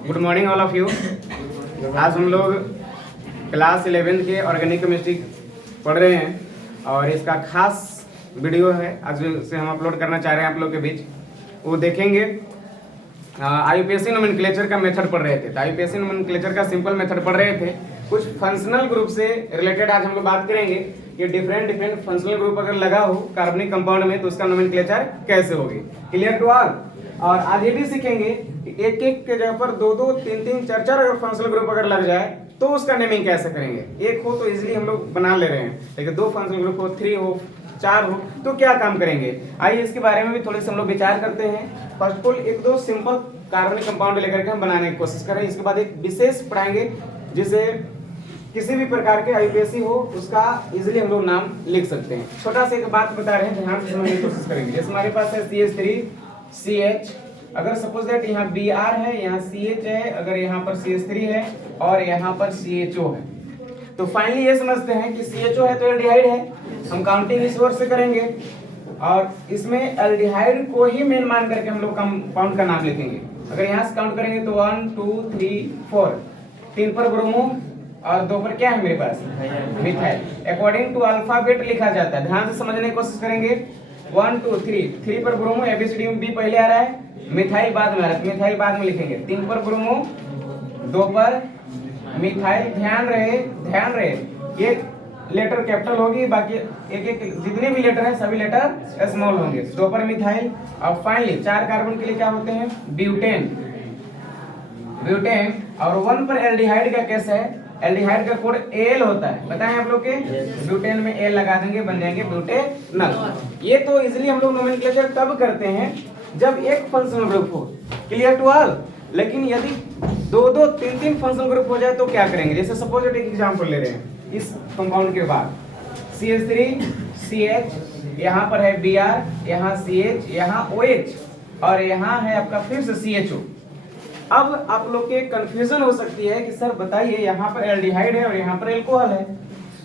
Good morning all of you. आज हम लोग क्लास 11th के ऑर्गेनिक केमिस्ट्री पढ़ रहे हैं और इसका खास वीडियो है आज से हम अपलोड करना चाह रहे हैं आप लोग के बीच। वो देखेंगे आईयूपीएसी नोमेनक्लेचर का मेथड पढ़ रहे थे, तो आईयूपीएसी नोमेनक्लेचर का सिंपल मेथड पढ़ रहे थे। कुछ फंक्शनल ग्रुप से रिलेटेड आज हम लोग बात करेंगे कि डिफरेंट फंक्शनल ग्रुप अगर लगा हो कार्बनिक कंपाउंड में तो उसका नोमेनक्लेचर कैसे होगी। Clear to all. और आज ये भी सीखेंगे कि एक एक के जगह पर दो दो तीन तीन चार चार अगर फंक्शनल ग्रुप अगर लग जाए तो उसका नेमिंग कैसे करेंगे। एक हो तो इजीली हम लोग बना ले रहे हैं, लेकिन दो फंक्शनल ग्रुप हो, 3 हो, 4 हो तो क्या काम करेंगे। आइए इसके बारे में भी थोड़े से हम लोग विचार करते हैं। फर्स्ट ऑफ ऑल एक दो सिंपल कार्बनिक कंपाउंड लेकर के हम बनाने की कोशिश करें। इसके बाद एक विशेष पढ़ाएंगे जिसे किसी भी प्रकार के आईयूपीएसी हो उसका इजीली हम लोग नाम लिख सकते हैं। छोटा सा एक बात बता रहे हैं, ध्यान से समझने की कोशिश करेंगे। जैसे हमारे पास है CH3CH, अगर सपोज दैट यहाँ Br है, यहाँ CH है, अगर यहाँ पर CH3 है और यहाँ पर CHO है, तो फाइनली ये समझते हैं कि CHO है तो एल्डिहाइड है। हम काउंटिंग इस ओर से करेंगे और इसमें एल्डिहाइड को ही मेन मान करके हम लोग कंपाउंड का नाम लिखेंगे। अगर यहाँ से काउंट करेंगे तो 1 2 3 4, 3 पर ब्रोमो और 2 पर क्या है मेरे पास मिथाइल। अकॉर्डिंग टू अल्फाबेट लिखा जाता है, ध्यान से समझने की कोशिश करेंगे। 1 2 3 पर ब्रोमो, एबीसीडी में बी पहले आ रहा है, मिथाइल बाद में आ रहा है, मिथाइल बाद में लिखेंगे। 3 पर ब्रोमो, 2 पर मिथाइल। ध्यान रहे ये लेटर कैपिटल होगी, बाकी एक एक जितने भी लेटर है सभी लेटर स्मॉल होंगे। 2 पर मिथाइल और फाइनली 4 कार्बन के लिए क्या होते हैं ब्यूटेन और 1 पर एल्डिहाइड का केस है। एल्डिहाइड का कोड एल होता है, बताएं आप लोग के। ब्यूटेन में एल लगा देंगे, बन जाएंगे ब्यूटेनल। ये तो इजीली हम लोग नोमेनक्लेचर तब करते हैं जब एक फंक्शनल ग्रुप हो। Clear to all. लेकिन यदि 2 2 3 3 फंक्शनल ग्रुप हो जाए तो क्या करेंगे। जैसे सपोज एक एग्जांपल ले रहे हैं इस कंपाउंड के बाद CH3CH, यहाँ पर है Br, यहाँ CH, यहाँ OH और यहाँ है आपका फिर से CHO। अब आप लोग के कंफ्यूजन हो सकती है कि सर बताइए यहाँ पर एल्डिहाइड है और यहाँ पर एल्कोहल है,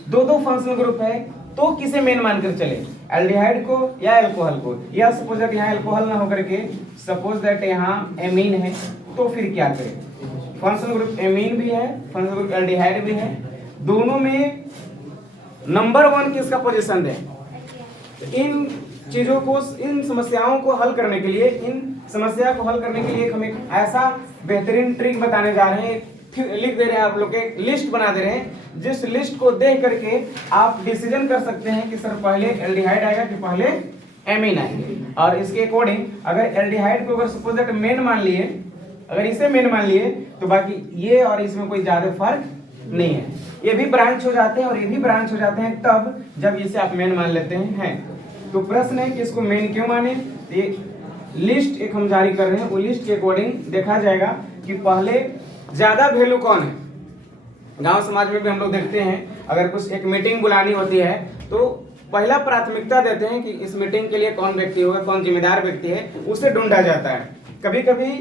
दो फंक्शनल ग्रुप है तो किसे मेन मानकर चले, एल्डिहाइड को या एल्कोहल को। या सपोज दैट यहाँ एल्कोहल ना होकर के सपोज दैट यहाँ एमीन है, तो फिर क्या करें। फंक्शनल ग्रुप एमीन भी है, फंक्शनल ग्रुप एल्डिहाइड भी है, दोनों में नंबर 1 किसका पोजीशन दें। इन चीजों को, इन समस्याओं को हल करने के लिए, इन समस्या को हल करने के लिए हम एक ऐसा बेहतरीन ट्रिक बताने जा रहे हैं। लिख दे रहे हैं आप लोग के, लिस्ट बना दे रहे हैं, जिस लिस्ट को देख करके आप डिसीजन कर सकते हैं कि सर पहले एल्डिहाइड आएगा कि पहले एमीन आएंगे। और इसके अकॉर्डिंग अगर एल्डिहाइड को अगर सपोज दैट मेन मान लिए, अगर इसे मेन मान लिए तो बाकी ये और इसमें कोई ज्यादा फर्क नहीं है। ये भी ब्रांच हो जाते हैं और ये भी ब्रांच हो जाते हैं तब जब इसे आप मेन मान लेते हैं। तो प्रश्न है कि इसको मेन क्यों माने। ये लिस्ट एक हम जारी कर रहे हैं, वो लिस्ट के अकॉर्डिंग देखा जाएगा कि पहले ज्यादा वैल्यू कौन है। गांव समाज में भी हम लोग देखते हैं अगर कुछ एक मीटिंग बुलानी होती है तो पहला प्राथमिकता देते हैं कि इस मीटिंग के लिए कौन व्यक्ति होगा, कौन जिम्मेदार व्यक्ति है, उसे ढूंढा जाता है। कभी कभी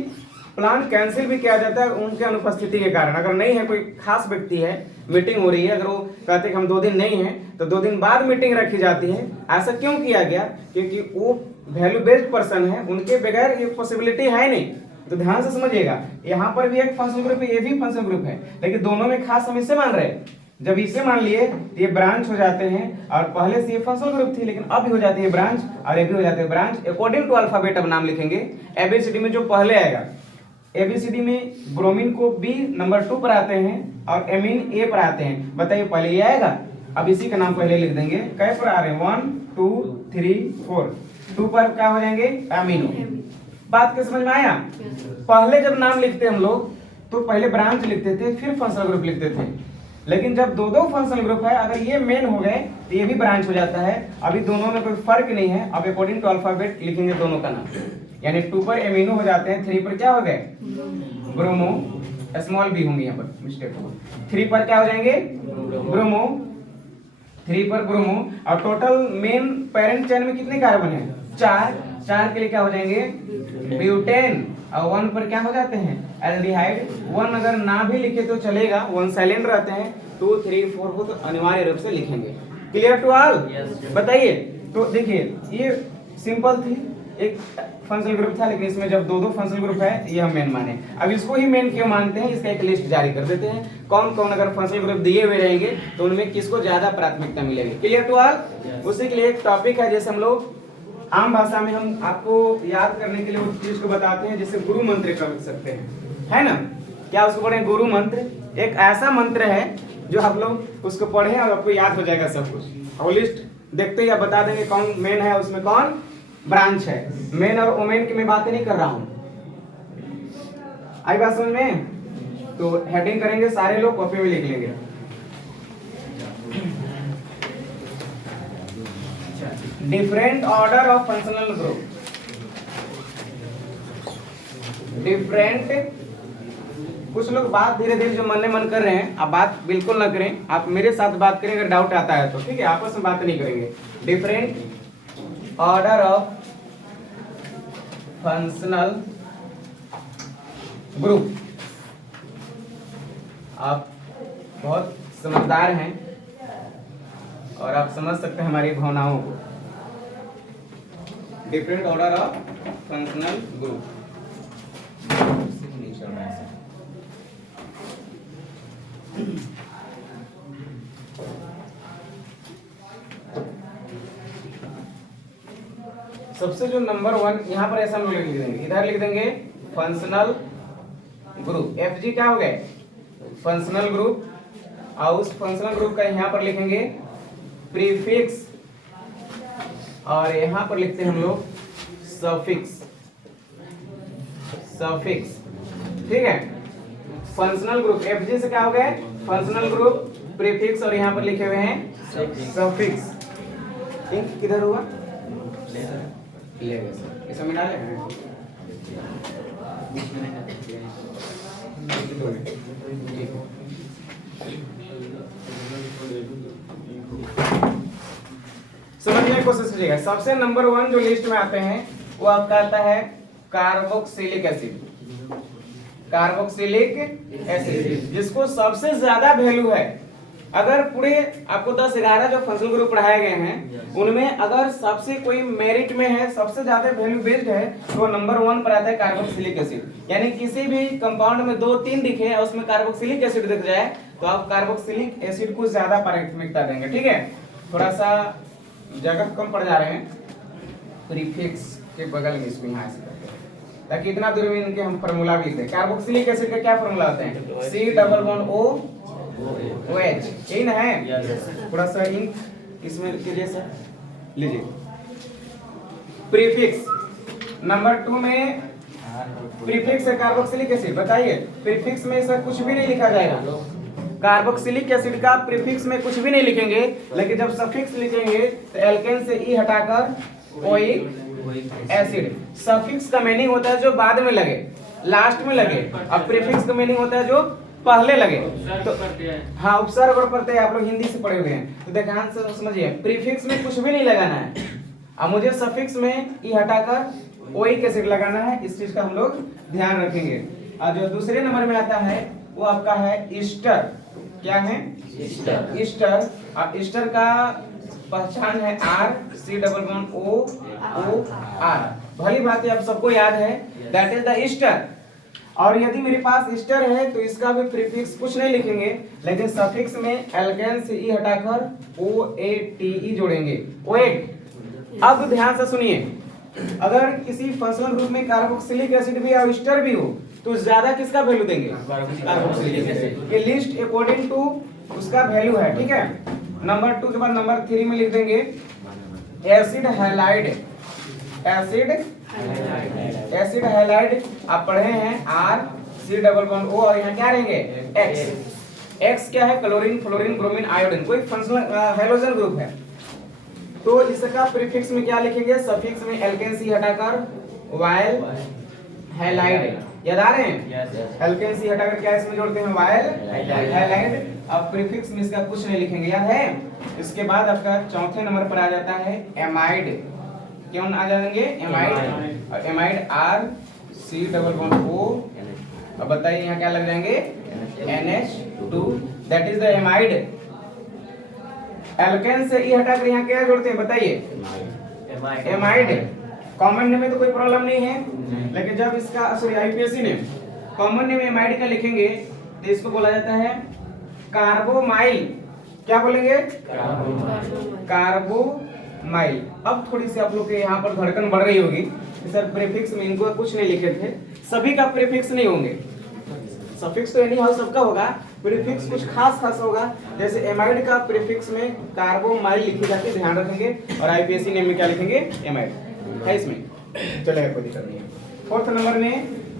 प्लान कैंसिल भी किया जाता है उनके अनुपस्थिति के कारण। अगर नहीं है कोई खास व्यक्ति है, मीटिंग हो रही है, अगर वो कहते हैं कि हम 2 दिन नहीं हैं तो 2 दिन बाद मीटिंग रखी जाती है। ऐसा क्यों किया गया, क्योंकि वो वैल्यू बेस्ड पर्सन है, उनके बगैर ये पॉसिबिलिटी है नहीं। तो ध्यान से समझिएगा, यहाँ पर भी एक फंक्शनल ग्रुप है, ये भी फंक्शनल ग्रुप है, लेकिन दोनों में खास हम इसे मान रहे हैं। जब इसे मान लिए तो ये ब्रांच हो जाते हैं और पहले से ये फंक्शनल ग्रुप थी लेकिन अब भी हो जाती है ब्रांच और ये भी हो जाते हैं ब्रांच। अकॉर्डिंग टू अल्फाबेट अब नाम लिखेंगे। एबीसीडी में जो पहले आएगा, एबीसीडी में ब्रोमीन को बी नंबर 2 पर आते हैं और एमीन ए पर आते हैं। बताइए पहले ये आएगा, अब इसी का नाम पहले लिख देंगे। कैसे पर आ रहे हैं 1 2 3 4, 2 पर क्या हो जाएंगे एमीनो। बात के समझ में आया। पहले जब नाम लिखते हम लोग तो पहले ब्रांच लिखते थे फिर फंक्शनल ग्रुप लिखते थे, लेकिन जब 2 फंक्शनल ग्रुप है अगर ये मेन हो गए तो ये भी ब्रांच हो जाता है। अभी दोनों में कोई फर्क नहीं है। अब अकॉर्डिंग टू अल्फाबेट लिखेंगे दोनों का नाम, यानी 2 पर एमिनो हो जाते हैं, 3 पर क्या हो गए ब्रोमो, स्मॉल बी होंगे यहाँ पर मिस्टेक हो। 3 पर क्या हो जाएंगे ब्रोमो, 3 पर ब्रोमो। और टोटल मेन पेरेंट चेन में कितने कार्बन है 4 के लिए क्या हो जाएंगे ब्यूटेन। और 1 पर क्या हो जाते हैं एल्डिहाइड। 1 अगर ना भी लिखे तो चलेगा, 1 साइलेंट रहते हैं, 2 3 4 हो तो अनिवार्य रूप से लिखेंगे। Clear to all. बताइए तो देखिए ये सिंपल थी, एक फंक्शनल ग्रुप था, लेकिन इसमें जब दो दो फंक्शनल ग्रुप है ये हम मेन माने। अब इसको ही मेन क्यों मानते हैं, इसका एक लिस्ट जारी कर देते हैं कौन कौन अगर फंक्शनल ग्रुप दिए हुए रहेंगे तो उनमें किसको ज्यादा प्राथमिकता मिलेगी। Clear to all? उसी के लिए एक टॉपिक है, जैसे हम लोग आम भाषा में हम आपको याद करने के लिए उस चीज को बताते हैं जिसे गुरु मंत्र कर सकते हैं, है ना। क्या उसको पढ़े? गुरु मंत्र। एक ऐसा मंत्र है जो आप लोग उसको पढ़े और आपको याद हो जाएगा सब कुछ। और लिस्ट देखते ही आप बता देंगे कौन मेन है, उसमें कौन ब्रांच है। मेन और वोमेन की मैं बातें नहीं कर रहा हूं। आई बात समझ में? तो हेडिंग करेंगे सारे लोग, कॉपी में लिख लेंगे। Different order of functional group. Different, कुछ लोग बात धीरे धीरे जो मन में मन कर रहे हैं, आप बात बिल्कुल ना करें, आप मेरे साथ बात करें अगर डाउट आता है तो, ठीक है। आपस में बात नहीं करेंगे। Different order of functional group. आप बहुत समझदार हैं और आप समझ सकते हैं हमारी भावनाओं को। Different order of functional group. सबसे जो नंबर 1 यहाँ पर ऐसा हम लोग लिख देंगे, इधर लिख देंगे फंक्शनल ग्रुप। FG क्या हो गए? Functional group. और उस फंक्शनल ग्रुप का यहाँ पर लिखेंगे प्रीफिक्स, और यहाँ पर लिखते हैं हम लोग सफिक्स। सफिक्स, ठीक है। फंक्शनल ग्रुप FG से क्या हो गए? फंक्शनल ग्रुप, प्रीफिक्स, और यहाँ पर लिखे हुए हैं सफिक्स। इंक किधर हुआ? ले गए सर, इसमें मिला ले। समझने की कोशिश कीजिएगा। सबसे नंबर 1 जो लिस्ट में आते हैं वो आपका आता है कार्बोक्सिलिक एसिड। कार्बोक्सिलिक एसिड जिसको सबसे ज्यादा वैल्यू है। अगर पूरे आपको 10-11 जो फंक्शनल ग्रुप पढ़ाए गए हैं उनमें अगर सबसे कोई मेरिट में है, सबसे ज्यादा वैल्यू बेस्ड है, तो नंबर 1 पर आता है कार्बोक्सिलिक एसिड। यानी किसी भी कंपाउंड में 2-3 दिखे और उसमें कार्बोक्सिलिक एसिड दिख जाए तो आप कार्बोक्सिलिक एसिड को ज्यादा प्राथमिकता देंगे, ठीक है। थोड़ा सा जगह कम पड़ जा रहे हैं, प्रीफिक्स के बगल में इसको यहाँ से करते हैं ताकि इतना दूर में इनके हम फार्मूला भी लिख दें। कार्बोक्सिलिक एसिड का क्या फार्मूला होता है? C++OH, यही ना है। थोड़ा सा इंक इसमें कीजिए सर, लीजिए। प्रीफिक्स नंबर 2 में प्रीफिक्स है कार्बोक्सिलिक एसिड। बताइए, प्रीफिक्स में सर कुछ भी नहीं लिखा जाएगा। कार्बोक्सिलिक एसिड का प्रीफिक्स में कुछ भी नहीं लिखेंगे, लेकिन जब सफिक्स लिखेंगे तो एल्केन से ई हटाकर ओइक एसिड। सफिक्स का मीनिंग होता है जो बाद में लगे, लास्ट में लगे, और प्रीफिक्स का मीनिंग होता है जो पहले लगे। तो हाँ, उपसर्ग और प्रत्यय आप लोग हिंदी से पढ़े हुए हैं, तो ध्यान से समझिए। प्रीफिक्स में कुछ भी नहीं लगाना है, अब मुझे सफिक्स में ई हटाकर ओइक एसिड लगाना है। इस चीज का हम लोग ध्यान रखेंगे। और जो दूसरे नंबर में आता है वो आपका है ईस्टर। क्या है? ईस्टर। ईस्टर, अब ईस्टर का पहचान है R, भली बात है, आप सबको याद है, दैट इज द ईस्टर। और यदि मेरे पास ईस्टर है तो इसका भी प्रीफिक्स कुछ नहीं लिखेंगे, लेकिन सफिक्स में एल्केन से ई हटाकर OATE जोड़ेंगे, ओएट। अब ध्यान से सुनिए, अगर किसी फंक्शनल ग्रुप में कार्बोक्सिलिक एसिड भी और ईस्टर भी हो तो ज्यादा किसका वैल्यू देंगे? Carboxylic acid. ये लिस्ट अकॉर्डिंग टू उसका वैल्यू है, ठीक है। नंबर 2 के बाद नंबर 3 में लिख देंगे एसिड हैलाइड। एसिड हैलाइड आप पढ़े हैं RC++O, और यहाँ क्या रहेंगे? X क्या है? Chlorine, fluorine, bromine, iodine. कोई फंक्शनल हैलोजन ग्रुप है तो इसका प्रीफिक्स में क्या लिखेंगे? सफिक्स में एल्केन सी हटाकर वाइल हैलाइड। याद आ रहे हैं? एल्केन सी हटाकर क्या इसमें जोड़ते हैं? While halide. अब प्रीफिक्स में इसका कुछ नहीं लिखेंगे, याद है। इसके बाद आपका चौथे नंबर पर आ जाता है एमाइड। क्यों आ जाएंगे? एमाइड। और एमाइड RC++O। अब बताइए यहाँ क्या लग जाएंगे? NH2, that is the amide. Alkane से ई हटाकर यहाँ क्या जोड़ते हैं? बताइए। एमाइड। कॉमन नेम में तो कोई प्रॉब्लम नहीं है, लेकिन जब इसका sorry IPSC name common name amide का लिखेंगे तो इसको बोला जाता है कार्बोमाइल। क्या बोलेंगे? कार्बोमाइल। अब थोड़ी सी आप लोग के यहाँ पर धड़कन बढ़ रही होगी कि सर प्रीफिक्स में इनको कुछ नहीं लिखे थे। सभी का प्रीफिक्स नहीं होंगे, सफिक्स तो एनी हाउ सबका होगा, प्रीफिक्स कुछ खास खास होगा। जैसे एमाइड का प्रीफिक्स में कार्बोमाइल लिखी जाती है, ध्यान रखेंगे। और आईपीएससी नेम में क्या लिखेंगे? एमाइड है इसमें, चलेगा, कोई दिक्कत नहीं है। फोर्थ नंबर में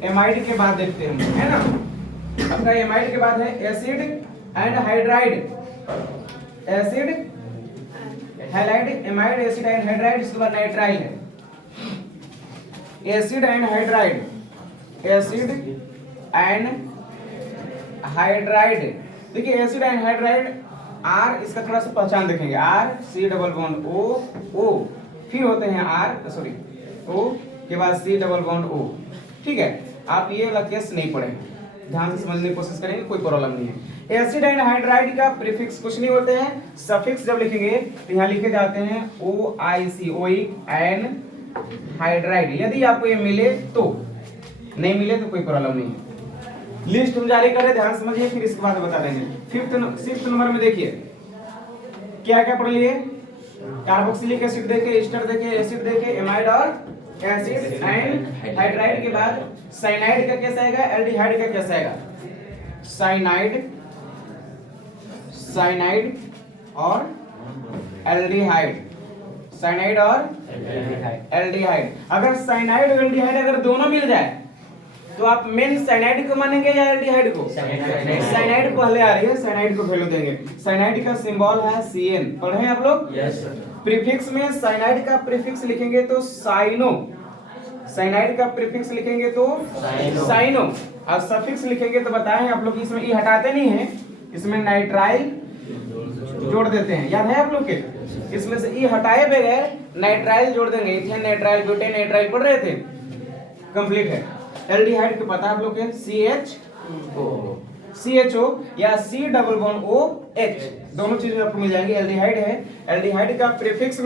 एमाइड के बाद देखते हैं, है ना। आपका एमाइड के बाद है acid anhydride. Acid halide amide acid anhydride. इसके बाद नाइट्राइल है। Acid anhydride, acid anhydride. देखिए एसिड एंड हाइड्राइड आर, इसका थोड़ा सा पहचान देखेंगे। R C double bond O O, फिर होते हैं आर सॉरी ओ के बाद सी डबल बॉन्ड ओ। ठीक है, आप ये वाला केस नहीं पढ़े, ध्यान से समझने की कोशिश करेंगे, कोई प्रॉब्लम नहीं है। एसिड एंड हाइड्राइड का प्रीफिक्स कुछ नहीं होते हैं, सफिक्स जब लिखेंगे तो यहाँ लिखे जाते हैं ओ आई सी, ओइक एंड हाइड्राइड। यदि आपको ये मिले तो, नहीं मिले तो कोई प्रॉब्लम नहीं है। लिस्ट हम जारी करें, ध्यान समझिए, फिर इसके बाद बता देंगे। सिक्स्थ नंबर में देखिए क्या क्या पढ़ लिए। कार्बोक्सिलिक एसिड देखे, एस्टर देखे, एसिड देखे, एमाइड और एसिड एंड हाइड्राइड के बाद साइनाइड का कैसा आएगा, एल्डिहाइड का कैसा आएगा। साइनाइड, साइनाइड और एल्डिहाइड, साइनाइड और एल्डिहाइड। अगर साइनाइड और एल्डिहाइड अगर दोनों मिल जाए तो आप मेन साइनाइड को मानेंगे या एल्डिहाइड को? साइनाइड पहले आ रही है, साइनाइड को वैल्यू देंगे। साइनाइड का सिंबल है Cn, पढ़े आप लोग? Yes sir. प्रीफिक्स में साइनाइड का प्रीफिक्स लिखेंगे तो साइनो, साइनाइड का प्रीफिक्स लिखेंगे तो साइनो, और सफिक्स लिखेंगे तो बताएं आप लोग, इसमें ई हटाते नहीं है, इसमें नाइट्राइल जोड़ देते हैं, याद है आप लोग के? इसमें से ई हटाए बगैर नाइट्राइल जोड़ देंगे। इथेन नाइट्राइल, ब्यूटेन नाइट्राइल पढ़ रहे थे, कंप्लीट है। एल्डिहाइड को पता है आप लोग के, CHO या C डबल बॉन्ड OH, दोनों चीजें आपको मिल जाएंगी। एल्डिहाइड है, एल्डिहाइड का प्रीफिक्स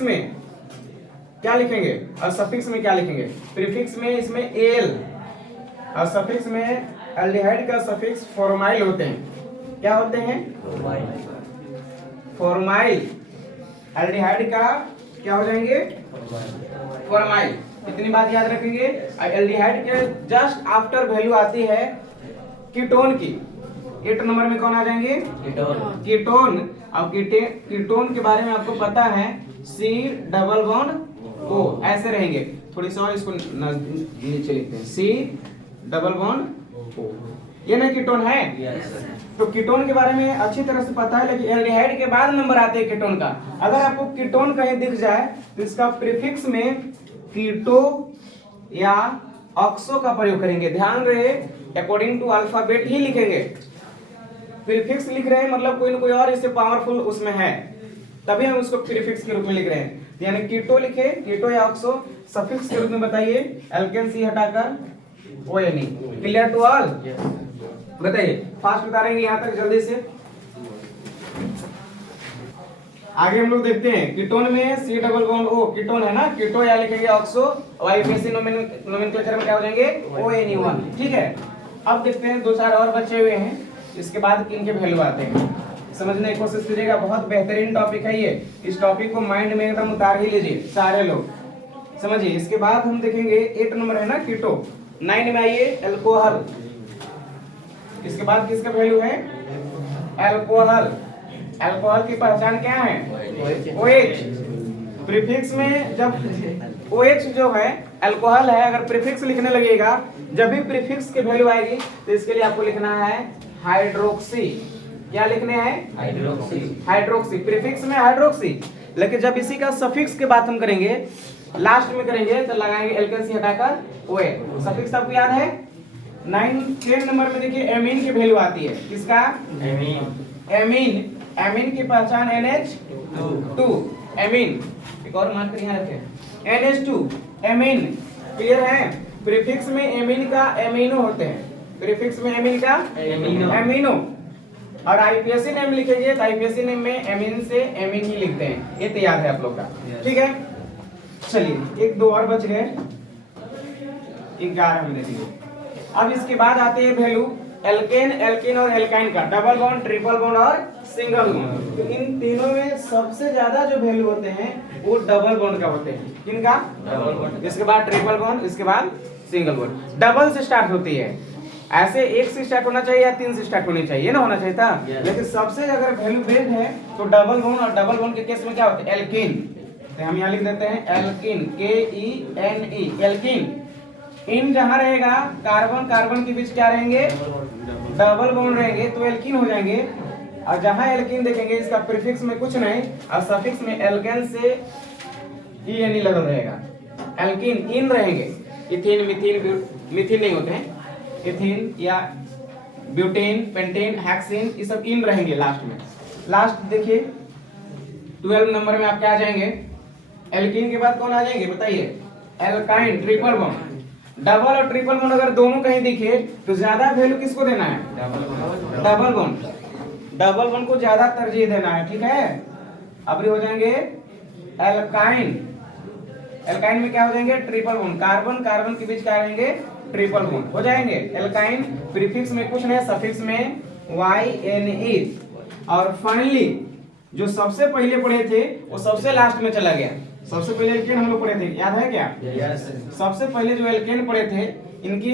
में क्या लिखेंगे और सफिक्स में क्या लिखेंगे? प्रीफिक्स में इसमें Al और सफिक्स में एल्डिहाइड का सफिक्स फॉर्माइल होते हैं। क्या होते हैं? फॉर्माइल। एल्डिहाइड का क्या हो जाएंगे? फॉर्माइल। इतनी बात याद रखेंगे। एल्डिहाइड के जस्ट आफ्टर वैल्यू आती है कीटोन की। 8 नंबर में कौन आ जाएंगे? कीटोन। अब कीटोन के बारे में आपको पता है, C डबल बॉन्ड O ऐसे रहेंगे। थोड़ी सी और इसको नीचे लिखते हैं, C डबल बॉन्ड O, ये ना कीटोन है। तो कीटोन के बारे में अच्छी तरह से पता है, लेकिन एल्डिहाइड के बाद नंबर आते हैं कीटोन का। अगर आपको कीटोन कहीं दिख जाए तो इसका प्रीफिक्स में कीटो या ऑक्सो का प्रयोग करेंगे। ध्यान रहे, अकॉर्डिंग टू अल्फाबेट ही लिखेंगे। प्रीफिक्स लिख रहे हैं मतलब कोई ना कोई और इससे पावरफुल उसमें है, तभी हम उसको प्रीफिक्स के रूप में लिख रहे हैं। यानी कीटो लिखे, कीटो या ऑक्सो। सफिक्स के रूप में बताइए, एल्केन सी हटाकर ONE। Clear to all? बताइए, फास्ट बता रहे हैं यहाँ तक जल्दी से। आगे हम लोग देखते हैं, कीटोन में C double bond O, ketone है ना, कीटो या लिखेंगे ऑक्सो, और आईपीएससी नोमेनक्लेचर में क्या हो जाएंगे? ONE1। ठीक है, अब देखते हैं 2-4 और बचे हुए हैं, इसके बाद इनके वैल्यू आते हैं। समझने की कोशिश कीजिएगा, बहुत बेहतरीन टॉपिक है ये। इस टॉपिक को माइंड में एकदम उतार ही लीजिए सारे लोग, समझिए। इसके बाद हम देखेंगे 8 नंबर है ना कीटो। 9 में आइए अल्कोहल। इसके बाद किसका वैल्यू है? अल्कोहल। अल्कोहल की पहचान क्या है? OH। प्रीफिक्स में जब OH जो है अल्कोहल है, अगर प्रीफिक्स लिखने लगेगा, जब भी प्रीफिक्स के वैल्यू आएगी तो इसके लिए आपको लिखना है हाइड्रोक्सी। क्या लिखने हैं? हाइड्रोक्सी। हाइड्रोक्सी, प्रीफिक्स में हाइड्रोक्सी। लेकिन जब इसी का सफिक्स के बात हम करेंगे, लास्ट में करेंगे, तो लगाएंगे एल्केन सी हटाकर OH। सफिक्स आपको याद है? 9-10 नंबर में देखिए एमीन की वैल्यू आती है। किसका? एमीन। एमीन की पहचान NH2। एमीन, एक और मार्कर यहाँ रखें, NH2 एमीन। क्लियर है? प्रीफिक्स में एमीन का एमिनो होते हैं, प्रीफिक्स में एमीन का एमिनो। और आईपीएससी नेम लिखेंगे तो आईपीएससी नेम में एमीन से एमीन ही लिखते हैं, ये तो याद है आप लोग का। ठीक है, चलिए एक दो और बच गए, 11 हमने दिए। अब इसके बाद आते हैं वैल्यू एल्केन, एल्केन और एल्काइन का, डबल बॉन्ड, ट्रिपल बॉन्ड और सिंगल बॉन्ड। तो इन तीनों में सबसे ज्यादा जो वैल्यू होते हैं वो डबल बॉन्ड का होते हैं। किनका? Double bond. इसके बाद ट्रिपल बॉन्ड, इसके बाद सिंगल बॉन्ड। डबल से स्टार्ट होती है, ऐसे एक से स्टार्ट होना चाहिए या 3 से स्टार्ट होनी चाहिए ना, होना चाहिए था। लेकिन सबसे अगर वैल्यू बेस्ड है तो डबल बॉन्ड, और डबल बॉन्ड के केस में क्या होता है? एल्कीन। तो हम यहाँ लिख देते हैं एल्कीन, KENE, एल्कीन। इन जहां रहेगा कार्बन कार्बन के बीच क्या रहेंगे? डबल बॉन्ड रहेंगे, तो एल्कीन हो जाएंगे। और जहां एल्कीन देखेंगे इसका प्रीफिक्स में कुछ नहीं और सफिक्स में एल्केन से ENE लगल रहेगा, एल्कीन इन रहेंगे। इथीन, मिथीन, मिथीन नहीं होते हैं, इथीन या ब्यूटेन, पेंटेन, हेक्सेन, ये सब इन रहेंगे लास्ट में। लास्ट देखिए 12 नंबर में आप क्या आ जाएंगे? एल्कीन के बाद कौन आ जाएंगे बताइए? Alkyne, triple bond. डबल और ट्रिपल बॉन्ड अगर दोनों कहीं दिखे तो ज्यादा वैल्यू किसको देना है? Double bond. डबल बॉन्ड को ज्यादा तरजीह देना है, ठीक है। अब हो जाएंगे एल्काइन, एल्काइन में क्या हो जाएंगे? Triple bond. कार्बन कार्बन के बीच क्या रहेंगे? ट्रिपल बॉन्ड हो जाएंगे। एल्काइन प्रीफिक्स में कुछ नहीं, सफिक्स में YNE। और फाइनली जो सबसे पहले पढ़े थे वो सबसे लास्ट में चला गया। सबसे पहले एल्केन हम लोग पढ़े थे, याद है क्या? सबसे पहले जो एल्केन पढ़े थे इनकी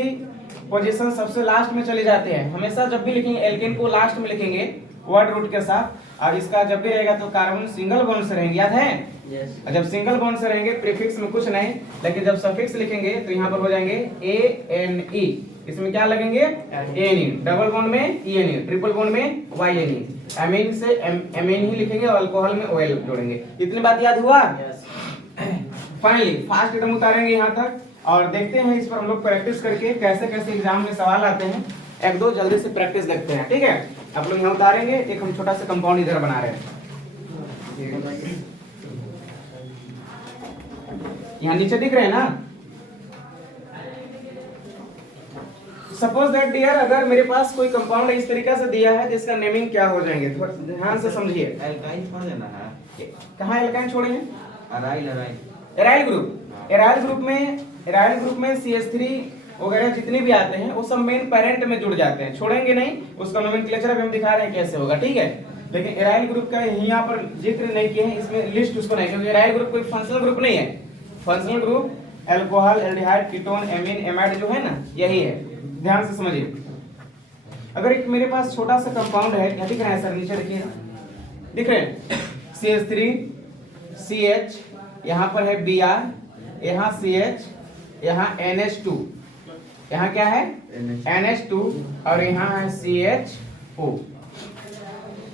पोजीशन सबसे लास्ट में चले जाते हैं। हमेशा जब भी लिखेंगे एल्केन को लास्ट में लिखेंगे वर्ड रूट के साथ, और इसका जब भी रहेगा तो कार्बन सिंगल बॉन्ड से रहेंगे, याद है? और जब सिंगल बॉन्ड से रहेंगे प्रीफिक्स में कुछ नहीं, लेकिन जब सफिक्स लिखेंगे तो यहाँ पर हो जाएंगे ANE। इसमें क्या लगेंगे? ANE। डबल बॉन्ड में ENE, ट्रिपल बॉन्ड में YNE। एमीन से एमीन ही लिखेंगे और अल्कोहल में OL जोड़ेंगे। इतनी बात याद हुआ? फाइनली फास्ट एकदम उतारेंगे यहाँ तक, और देखते हैं इस पर हम लोग प्रैक्टिस करके कैसे कैसे एग्जाम में सवाल आते हैं। एक दो जल्दी से प्रैक्टिस देखते हैं, ठीक है। आप लोग यहाँ उतारेंगे, एक हम छोटा सा कंपाउंड इधर बना रहे हैं। यहाँ नीचे दिख रहे हैं ना? सपोज दैट डियर, अगर मेरे पास कोई कंपाउंड इस तरीके से दिया है जिसका नेमिंग क्या हो जाएंगे, थोड़ा ध्यान से समझिए। एल्काइन छोड़ देना है। कहाँ एल्काइन छोड़ेंगे? Aryl, aryl, aryl group. Aryl group में CH3 वगैरह जितने भी आते हैं वो सब मेन पेरेंट में जुड़ जाते हैं, छोड़ेंगे नहीं। उसका नोमेनक्लेचर अभी हम दिखा रहे हैं कैसे होगा, ठीक है। लेकिन एराइल ग्रुप का यहाँ पर जिक्र नहीं किए हैं, इसमें लिस्ट उसको नहीं, क्योंकि एराइल ग्रुप कोई फंक्शनल ग्रुप नहीं है। Functional group alcohol, aldehyde, ketone, amine, amide जो है ना, यही है। ध्यान से समझिए। अगर एक मेरे पास छोटा सा कंपाउंड है, क्या दिख रहा है सर? नीचे देखिए, दिख रहे हैं? CH3, CH, यहाँ पर है Br, यहाँ CH, यहाँ NH2, यहाँ क्या है? NH2, और यहाँ है CHO।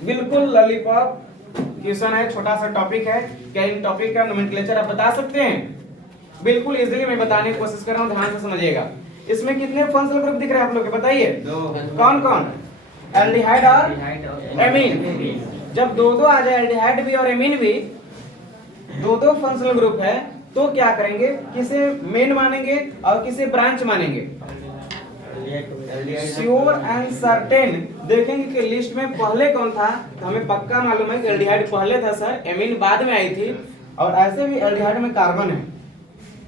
बिल्कुल लॉलीपॉप क्वेश्चन है, छोटा सा टॉपिक है। क्या इन टॉपिक का नोमेनक्लेचर आप बता सकते हैं? बिल्कुल इजीली मैं बताने की कोशिश कर रहा हूँ, ध्यान से समझिएगा। इसमें कितने फंक्शनल ग्रुप दिख रहे हैं आप लोग के? बताइए। कौन कौन? एल्डिहाइड और एमीन। जब दो दो आ जाए, एल्डिहाइड भी और एमीन भी, दो दो फंक्शनल ग्रुप है, तो क्या करेंगे? किसे मेन मानेंगे और किसे ब्रांच मानेंगे? श्योर एंड सर्टेन देखेंगे कि लिस्ट में पहले कौन था। तो हमें पक्का मालूम है कि एल्डिहाइड पहले था सर, एमीन बाद में आई थी। और ऐसे भी एल्डिहाइड में कार्बन है,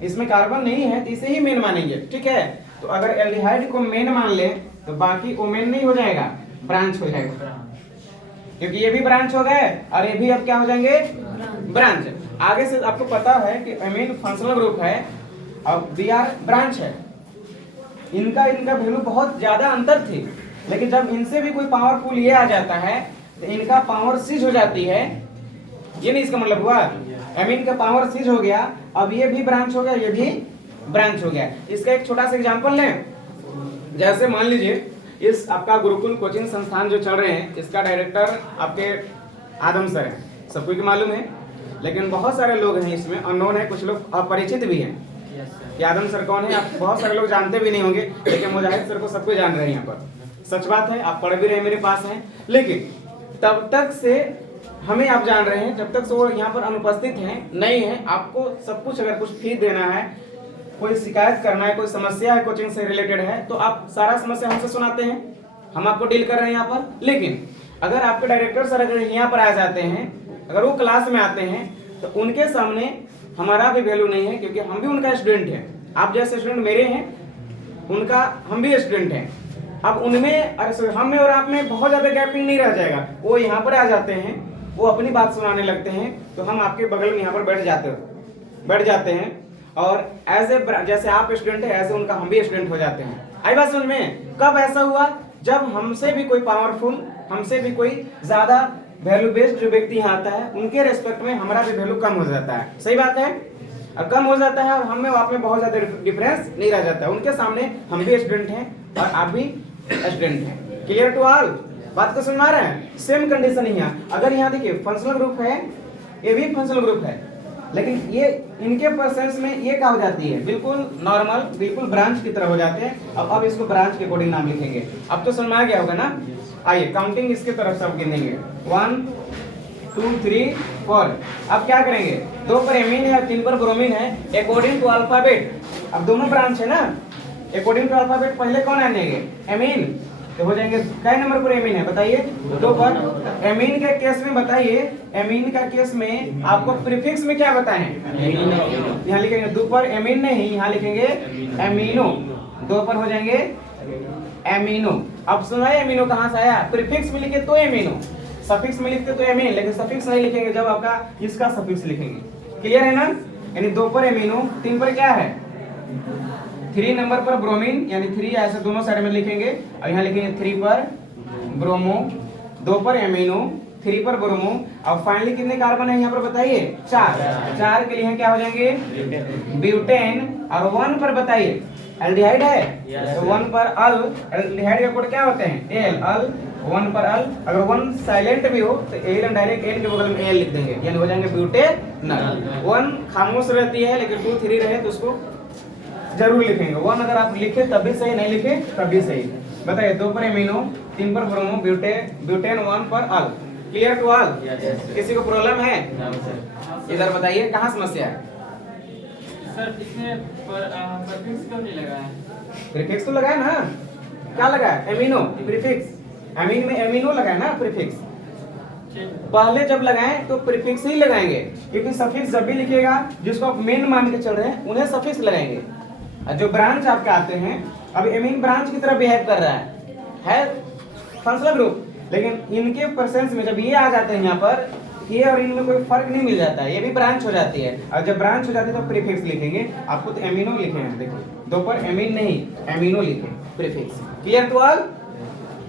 इसमें कार्बन नहीं है, तो इसे ही मेन मानेंगे, ठीक है। तो अगर एल्डिहाइड को मेन मान ले तो बाकी वो मेन नहीं हो जाएगा, ब्रांच हो जाएगा, क्योंकि ये भी ब्रांच हो गए और ये भी अब क्या हो जाएंगे? ब्रांच। आगे से आपको पता है कि एमीन फंक्शनल ग्रुप है और Br ब्रांच है। इनका वैल्यू बहुत ज्यादा अंतर थी, लेकिन जब इनसे भी कोई पावरफुल ये आ जाता है तो इनका पावर सीज हो जाती है। ये नहीं इसका मतलब हुआ एमीन का पावर सीज हो गया, अब ये भी ब्रांच हो गया, ये भी ब्रांच हो गया। इसका एक छोटा सा एग्जांपल लें। जैसे मान लीजिए इस आपका गुरुकुल कोचिंग संस्थान जो चल रहे हैं, इसका डायरेक्टर आपके आदम सर हैं, सबको की मालूम है। लेकिन बहुत सारे लोग हैं इसमें अननोन है, कुछ लोग अपरिचित भी हैं। आदम सर कौन है आप बहुत सारे लोग जानते भी नहीं होंगे, लेकिन मुजाहिद सर को सबको जान रहे हैं यहाँ पर। सच बात है, आप पढ़ भी रहे हैं, मेरे पास हैं। लेकिन तब तक से हमें आप जान रहे हैं, जब तक से वो यहाँ पर अनुपस्थित हैं, नहीं है। आपको सब कुछ अगर कुछ फीस देना है, कोई शिकायत करना है, कोई समस्या है कोचिंग से रिलेटेड है, तो आप सारा समस्या हमसे सुनाते हैं, हम आपको डील कर रहे हैं यहाँ पर। लेकिन अगर आपके डायरेक्टर सर अगर यहाँ पर आ जाते हैं, अगर वो क्लास में आते हैं, तो उनके सामने हमारा भी वैल्यू नहीं है, क्योंकि हम भी उनका स्टूडेंट हैं। आप जैसे स्टूडेंट मेरे हैं, उनका हम भी स्टूडेंट हैं। अब उनमें हम में और आप में बहुत ज़्यादा गैपिंग नहीं रह जाएगा। वो यहाँ पर आ जाते हैं, वो अपनी बात सुनाने लगते हैं, तो हम आपके बगल में यहाँ पर बैठ जाते हैं, और एज ए जैसे आप स्टूडेंट है, ऐसे उनका हम भी स्टूडेंट हो जाते हैं। आई बात समझ में? कब ऐसा हुआ? जब हमसे भी कोई पावरफुल, हमसे भी कोई ज़्यादा वैल्यू बेस्ड जो व्यक्ति यहाँ आता है, उनके रेस्पेक्ट में हमारा भी वैल्यू कम हो जाता है। सही बात है? और कम हो जाता है, और हम में आप में बहुत ज़्यादा डिफरेंस नहीं रह जाता है। उनके सामने हम भी स्टूडेंट हैं और आप भी स्टूडेंट हैं। Clear to all? बात को समझ में आ रहा है? सेम कंडीशन ही है। अगर यहाँ देखिए फंक्शनल ग्रुप है, ये भी फंक्शनल ग्रुप है, लेकिन ये इनके परसेंस में ये क्या हो जाती है, बिल्कुल नॉर्मल, बिल्कुल ब्रांच की तरह हो जाते हैं। अब इसको ब्रांच के अकॉर्डिंग नाम लिखेंगे। अब तो समझ में आ गया होगा ना? आइए काउंटिंग इसके तरफ से अब गिनेंगे, 1 2 3 4। अब क्या करेंगे? 2 पर एमीन है, 3 पर ब्रोमीन है, अकॉर्डिंग टू अल्फाबेट। अब दोनों ब्रांच है ना, अकॉर्डिंग टू अल्फाबेट पहले कौन आएंगे? एमीन, तो हो जाएंगे। कै नंबर पर एमीन है बताइए? 2 पर। एमीन के केस में बताइए, एमीन का केस में आपको प्रीफिक्स में क्या बताएं? यहाँ लिखेंगे 2 पर एमीन नहीं, यहाँ लिखेंगे एमीनो। 2 पर हो जाएंगे एमीनो। अब सुना एमीनो कहाँ से आया? प्रीफिक्स में लिखे तो एमीनो, सफिक्स में लिखते तो एमीन, लेकिन सफिक्स नहीं लिखेंगे जब आपका इसका सफिक्स लिखेंगे। क्लियर है ना? यानी 2 पर एमीनो, 3 पर क्या है? 3 नंबर पर ब्रोमीन, यानी 3 ऐसे दोनों साइड में लिखेंगे, और यहाँ लिखेंगे 3 पर ब्रोमो, 2 पर एमीनो, 3 पर ब्रोमो, और फाइनली कितने कार्बन है यहाँ पर बताइए? 4 के लिए क्या हो जाएंगे? ब्यूटेन। और 1 पर बताइए एल्डिहाइड है, तो 1 पर अल, एल्डिहाइड का कोड क्या होते हैं? एल, अल। 1 पर अल, अगर 1 साइलेंट भी हो तो एल डायरेक्ट एल के बगल में एल लिख देंगे, यानी हो जाएंगे ब्यूटेनल। 1 खामोश रहती है, लेकिन 2 3 रहे तो उसको जरूर लिखेंगे। 1 अगर आप लिखे तब भी सही, नहीं लिखे तब भी सही। बताइए 2 पर एमिनो, 3 पर ब्रोमो, ब्यूटेन, 1 पर अल। Clear to all? किसी को प्रॉब्लम है? इधर बताइए कहाँ समस्या है? सर इसमें प्रीफिक्स क्यों नहीं लगा है? प्रीफिक्स तो लगाया ना, क्या लगा है? Amino, prefix. एमीन में एमिनो लगाए ना, प्रीफिक्स। पहले जब लगाएं तो प्रीफिक्स ही लगाएंगे, क्योंकि सफिक्स जब भी लिखिएगा जिसको आप मेन मान के चल रहे हैं उन्हें सफिक्स लगाएंगे। जो ब्रांच आपके आते हैं, अब एमीन ब्रांच की तरह बिहेव कर रहा है फंक्शनल ग्रुप, लेकिन इनके परसेंस में जब ये आ जाते हैं यहाँ पर, ये और इनमें कोई फर्क नहीं मिल जाता है, ये भी ब्रांच हो जाती है। और जब ब्रांच हो जाती है तो प्रीफिक्स लिखेंगे। आपको तो एमिनो लिखे हैं, देखो 2 पर एमीन नहीं, एमिनो लिखे, प्रीफिक्स। Clear to all?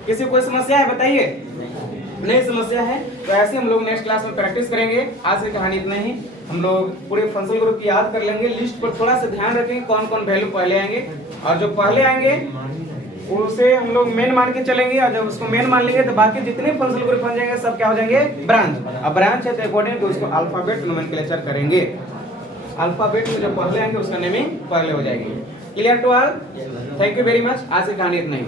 किसी को कोई समस्या है बताइए? नहीं समस्या है तो ऐसे हम लोग नेक्स्ट क्लास में प्रैक्टिस करेंगे। आज की कहानी इतना ही। हम लोग पूरे फंक्शनल ग्रुप की याद कर लेंगे। लिस्ट पर थोड़ा सा ध्यान रखेंगे कौन कौन वैल्यू पहले आएंगे, और जो पहले आएंगे उसे हम लोग मेन मान के चलेंगे, और जब उसको मेन मान लेंगे तो बाकी जितने फंक्शनल ग्रुप बन जाएंगे सब क्या हो जाएंगे? ब्रांच। अब ब्रांच है तो अकॉर्डिंग टू उसको अल्फाबेट नोमेनक्लेचर करेंगे। अल्फाबेट में जो पहले आएंगे उसका नेमिंग पहले हो जाएगी। Clear to all? Thank you very much. आज की कहानी इतना ही।